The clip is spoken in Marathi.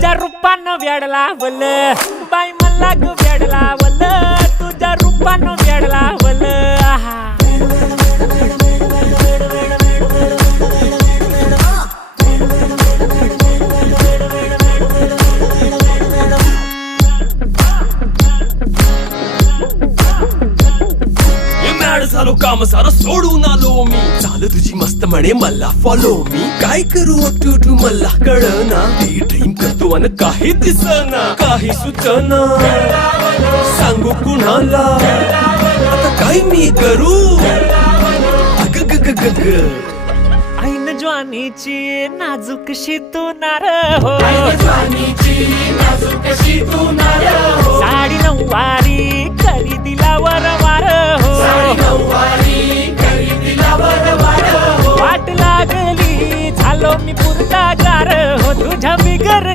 तुझ्या रूपानं वेड लावल बाई मला ग वेड लावल तुझ्या रूपानं वेड लावल आहा झालो काम सारं सोडून आलो मी चाल तुझी मस्त म्हणे मला फॉलो मी काय करू टू मला कळना ती ड्रीम करतो अन काही दिसना काही सुचना सांगू कुणाला आता काय मी करू अग ग ग ग ग ऐन ज्वानीची नाजूकशी तू नार हो साडी नऊवारी करी दिला वरवार हो वाट लागली झालो मी पुरता गार हो तुझ्या